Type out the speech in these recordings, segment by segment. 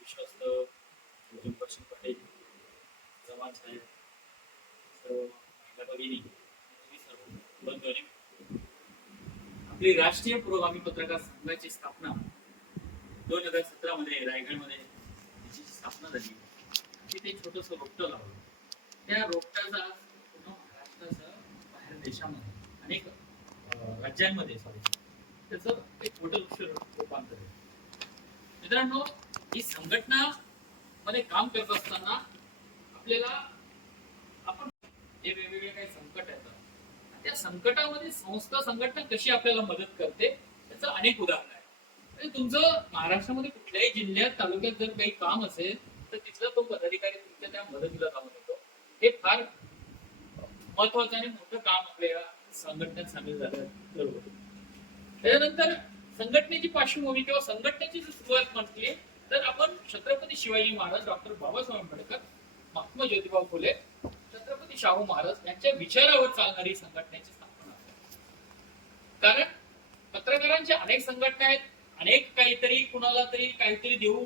विश्वस्त अर्जुन पश्चिम पटेल जवान साहेब सर्व महिला भगिनी तुम्ही सर्व बंधूंनी आपली राष्ट्रीय पुरोगामी पत्रकार संघाची स्थापना दोन हजार सतरा मध्ये रायगडमध्ये तिची स्थापना झाली. तिथे छोटस रोपटं लावलं. त्या रोपट्याचा पूर्ण महाराष्ट्रासह बाहेर देशामध्ये अनेक राज्यांमध्ये सॉरी त्याचं एक मोठं लक्ष रूपांतर आहे. मित्रांनो ही संघटना मध्ये काम करत असताना आपल्याला आपण हे वेगवेगळे काही संकट येतात त्या संकटामध्ये संस्था संघटना कशी आपल्याला मदत करते त्याचं अनेक उदाहरण आहे म्हणजे तुमचं महाराष्ट्रामध्ये कुठल्याही जिल्ह्यात तालुक्यात जर काही काम असेल तर तिथला तो पदाधिकारी तुमच्या त्या मदतीला जाऊन येतो. हे फार महत्वाचं आणि मोठं काम आपल्या संघटनेत सामील झालं बरोबर त्याच्यानंतर संघटनेची पार्श्वभूमी किंवा संघटनेची जर सुरुवात म्हटली तर आपण छत्रपती शिवाजी महाराज डॉक्टर बाबासाहेब आंबेडकर महात्मा ज्योतिबा फुले छत्रपती शाहू महाराज यांच्या विचारावर चालणारी संघटनेची स्थापना. कारण पत्रकारांच्या अनेक संघटना आहेत अनेक काहीतरी कुणाला तरी काहीतरी देऊ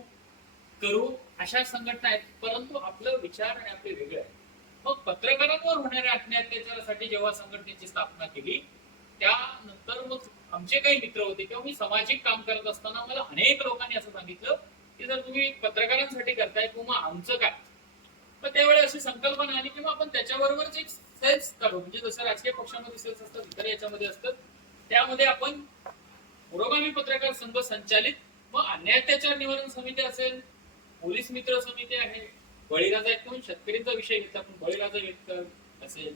करू अशा संघटना आहेत परंतु आपलं विचार आणि आपले वेगळे आहे मग पत्रकारांवर होणाऱ्या अत्याचारासाठी जेव्हा संघटनेची स्थापना केली त्यानंतर मग आमचे काही मित्र होते किंवा मी सामाजिक काम करत असताना मला अनेक लोकांनी असं सांगितलं की जर तुम्ही पत्रकारांसाठी करताय किंवा आमचं काय पण त्यावेळी अशी संकल्पना आली किंवा आपण त्याच्याबरोबरच एक सेल्स काढू. म्हणजे जसं राजकीय पक्षामध्ये सेल्स असतात इतर याच्यामध्ये असतात त्यामध्ये आपण पुरोगामी पत्रकार संघ संचालित व अन्यायाचार निवारण समिती असेल पोलीस मित्र समिती आहे बळीराजा एक म्हणून शेतकरीचा विषय घेतला पण बळीराजा व्यक्त असेल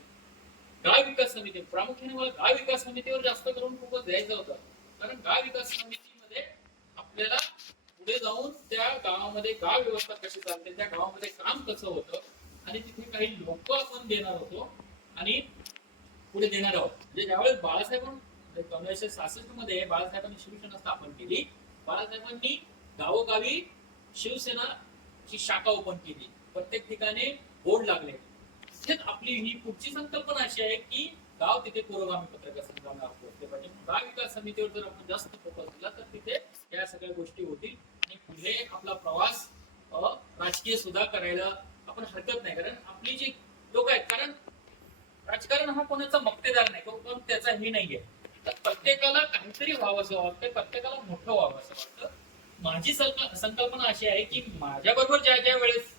गाव विकास समिती प्रामुख्याने मला गाव विकास समितीवर जास्त करून फोकस द्यायचा होता. कारण गाव विकास समितीमध्ये आपल्याला पुढे जाऊन त्या गावामध्ये गाव व्यवस्था कशी चालते त्या गावामध्ये काम कसं होतं आणि तिथे काही लोक आपण देणार होतो आणि पुढे देणार आहोत. म्हणजे ज्यावेळेस बाळासाहेब एकोणीसशे सहासष्टमध्ये बाळासाहेबांनी शिवसेना स्थापन केली बाळासाहेबांनी गावोगावी शिवसेना ची शाखा ओपन केली. प्रत्येक ठिकाणी बोर्ड लागले. हेच आपली ही पुढची संकल्पना अशी आहे की गाव तिथे पुरोगामी पत्रकार संघाला पोहोचले पाहिजे. गाव विकास समितीवर जर आपण जास्त फोकस दिला तर तिथे या सगळ्या गोष्टी होतील. आणि पुढे आपला प्रवास राजकीय सुद्धा करायला आपण हरकत नाही. कारण आपली जी लोक आहेत कारण राजकारण हा कोणाचा मक्तेदार नाही कोण त्याचा हे नाहीये. तर प्रत्येकाला काहीतरी व्हावं असं वाटतं प्रत्येकाला मोठं व्हावं असं वाटतं. माझी संकल्पना अशी आहे की माझ्या बरोबर ज्या ज्या वेळेस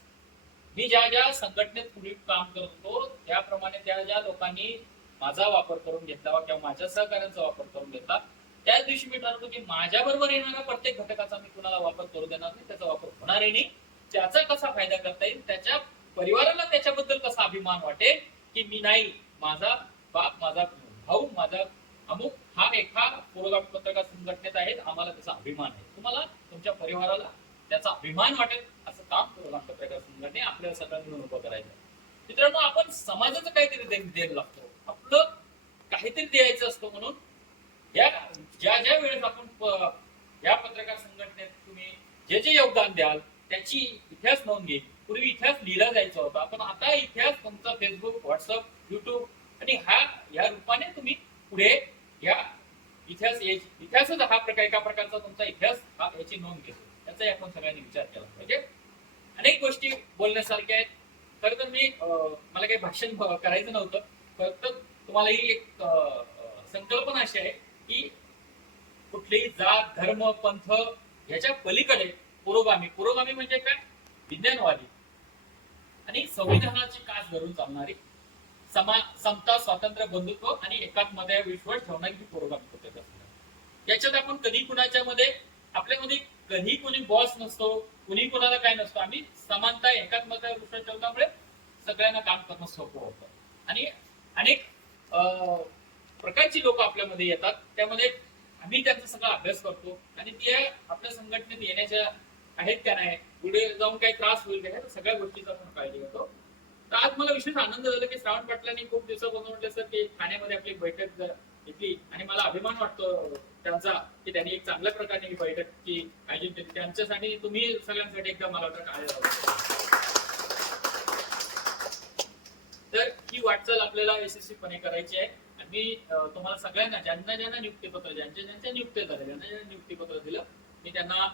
मी ज्या ज्या संघटनेत पूर्वी काम करत होतो त्याप्रमाणे त्या ज्या लोकांनी माझा वापर करून घेतला किंवा माझ्या सहकार्यांचा वापर करून घेतला त्याच दिवशी मी ठरवतो की माझ्या बरोबर येणाऱ्या प्रत्येक घटकाचा मी कुणाला वापर करू देणार नाही त्याचा वापर होणारही नाही. त्याचा कसा फायदा करता येईल त्याच्या परिवाराला त्याच्याबद्दल कसा अभिमान वाटेल की मी नाही माझा बाप माझा भाऊ माझा अमुक हा एका पुरोगामी पत्रकार संघटनेत आहेत आम्हाला त्याचा अभिमान आहे. तुम्हाला तुमच्या परिवाराला त्याचा अभिमान वाटेल काम पुरोगामी पत्रकार संघटने आपल्याला सगळ्यांनी मिळून उभं करायचं. मित्रांनो आपण समाजाचं काहीतरी द्यायला लागतो. आपलं काहीतरी द्यायचं असतं म्हणून या ज्या ज्या वेळेस आपण या पत्रकार संघटनेत तुम्ही जे जे योगदान द्याल त्याची इतिहास नोंद घेईल पूर्वी इतिहास लिहिला जायचा होता. पण आता इतिहास तुमचा फेसबुक व्हॉट्सअप युट्यूब आणि हा या रूपाने तुम्ही पुढे या इतिहास इतिहासच हा प्रकार एका प्रकारचा तुमचा इतिहास हा याची नोंद घेतो. याचाही आपण सगळ्यांनी विचार केला पाहिजे. अनेक गोष्टी बोलण्यासारख्या आहेत. खरं तर मी अं, मला काही भाषण करायचं नव्हतं. फक्त तुम्हाला ही एक संकल्पना अशी आहे की कुठलीही जात धर्म पंथ याच्या पलीकडे पुरोगामी पुरोगामी म्हणजे काय? विज्ञानवादी. आणि संविधानाची कास धरून चालणारी समा समता स्वातंत्र्य बंधुत्व आणि एकात्मता विश्वास ठेवणारी ही पुरोगामी पद्धत असते. याच्यात आपण कधी कुणाच्या मध्ये आपल्यामध्ये कधी कोणी बॉस नसतो कुणी कुणाला काय नसतो. आम्ही समानता एकात्मता विश्वास ठेवल्यामुळे सगळ्यांना काम करणं सोपं होतं. आणि अनेक प्रकारची लोक आपल्यामध्ये येतात. त्यामध्ये आम्ही त्यांचा सगळा अभ्यास करतो. आणि ते आपल्या संघटनेत येण्याच्या आहेत का नाही पुढे जाऊन काही त्रास होईल का सगळ्या गोष्टीचा आपण काळजी घेतो. तर आज मला विशेष आनंद झाला की श्रावण पाटलांनी खूप दिवसापासून म्हटलं सर की ठाण्यामध्ये आपली बैठक घेतली. आणि मला अभिमान वाटतो त्यांचा की त्यांनी एक चांगल्या प्रकारे ही बैठक की आयोजित केली. त्यांच्यासाठी तुम्ही सगळ्यांसाठी एकदा मला वाटतं काय तर ही वाटचाल आपल्याला यशस्वीपणे करायची आहे. आणि मी तुम्हाला सगळ्यांना ज्यांना ज्यांना नियुक्तीपत्र ज्यांच्या ज्यांच्या नियुक्त्या झाल्या ज्यांना ज्यांना नियुक्तीपत्र दिलं मी त्यांना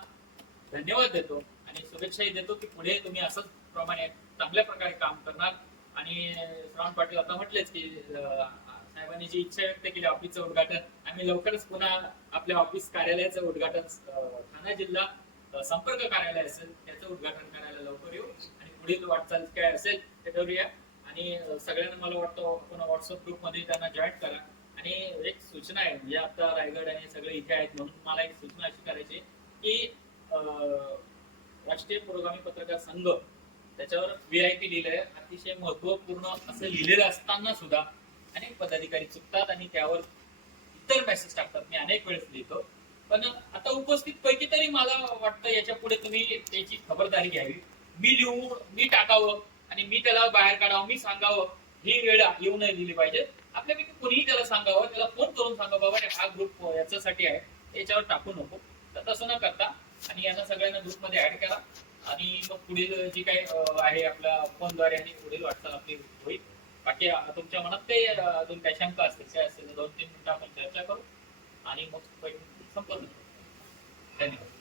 धन्यवाद देतो आणि शुभेच्छाही देतो की पुढे तुम्ही असंच प्रमाणे चांगल्या प्रकारे काम करणार. आणि श्रावण पाटील आता म्हटलेच की साहेबांनी जी इच्छा व्यक्त केली ऑफिसचं उद्घाटन आम्ही लवकरच पुन्हा आपल्या ऑफिस कार्यालयाचं उद्घाटन ठाणे जिल्हा संपर्क कार्यालय असेल त्याचं उद्घाटन करायला लवकर येऊ. आणि पुढील वाटचाल काय असेल ते ठरवूया. आणि सगळ्यांना मला वाटतं आपण व्हॉट्सअप ग्रुपमध्ये त्यांना जॉईन करा. आणि एक सूचना आहे म्हणजे आता रायगड आणि सगळे इथे आहेत म्हणून मला एक सूचना अशी करायची की अं, राष्ट्रीय पुरोगामी पत्रकार संघ त्याच्यावर व्ही आय पी लिहिलंय. अतिशय महत्त्वपूर्ण असं लिहिलेलं असताना सुद्धा अनेक पदाधिकारी चुकतात आणि त्यावर इतर मेसेज टाकतात. मी अनेक वेळेस लिहितो. पण आता उपस्थित पैकी तरी मला वाटतं याच्यापुढे तुम्ही त्याची खबरदारी घ्यावी. मी लिहून मी टाकावं आणि मी त्याला बाहेर काढावं मी सांगावं ही वेळ येऊ नाही दिली पाहिजे. आपल्यापैकी कुणीही त्याला सांगावं त्याला फोन करून सांगा बाबा हा ग्रुप याच्यासाठी आहे याच्यावर टाकू नको. तर तसं न करता आणि यांना सगळ्यांना ग्रुपमध्ये ऍड करा आणि मग पुढील जी काही आहे आपल्या फोनद्वारे आणि पुढील वाटचाल आपली होईल. बाकी तुमच्या मनात काही अजून काही शंका असतील काय असेल दोन तीन मिनिटं आपण चर्चा करू आणि मग संपन्न धन्यवाद.